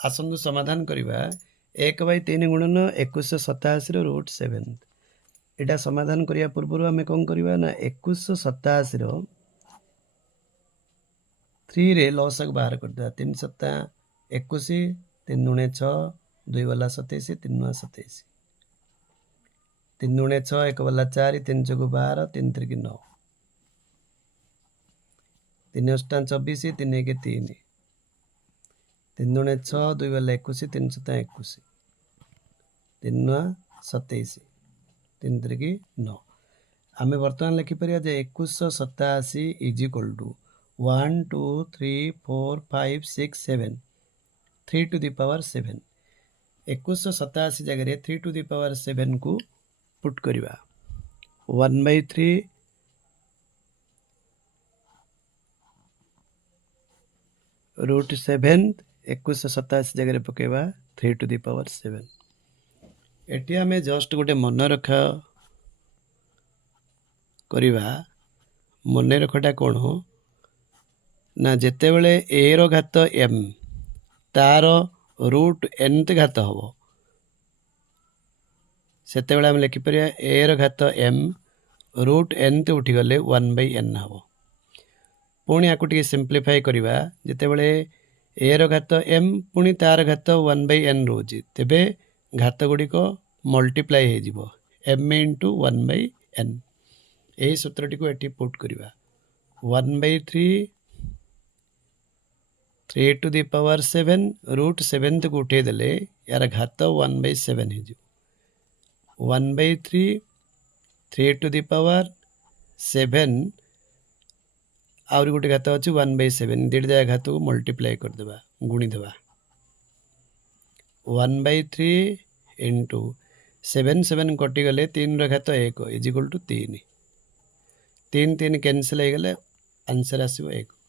आसंतु समाधान करवा 1/3 गुणन 2187 रूट 7 एटा समाधान करिया पूर्व आम कौन करवा ना 2187 3 रे लसक बाहर करदे 3 7 21 3 गुणे 6 2 वाला 27 3 नुआ 27 3 गुणे 6 1 वाला 4 3 चौक 12 3 3 9 3 8 24 3 1 3 3 गुणे 6 2 वाला 21 3 7 21 3 नुआ 27 3 3 9 आम बर्तमान लिखिपर 2187 is equal to 1 2 3 4 5 6 7 3 to the power 7 2187 जगह 3 टू द पावर 7 को पुट करवा 1/3 रूट 7 2187 जगह पकेवा 3 टू द पावर 7 एटी आम जस्ट गोटे मन रखा करवा मन रखटा कौन हो ना जिते बड़े ए रो घात एम तार रूट एन घात हम से आम लिखिपर ए रो घात एम रूट एन उठीगले 1/n हम पुणी या सिंप्लीफाई करवा जिते बड़े ए रो घात एम पुणी तार घात 1/n रोचे तेबे घात गुड़िक मल्टीप्लाई हो एम इंटू 1/n यही सूत्रटी को एटी पुट करवा 1/3 3 टू द पावर 7 रूट 7 को उठे देले यार घात 1/7 हो 1/3 3 टू द पावर 7 आउरी गोटे घात अच्छी 1/7 दुटा घात को मल्टीप्लाई करदेवा गुणीदेवा 1/3 इंटू 7 7 कटिगले 3 घात 1 इज इक्वल टू 3 3 3 कैनसल हो गले आंसर आसो 1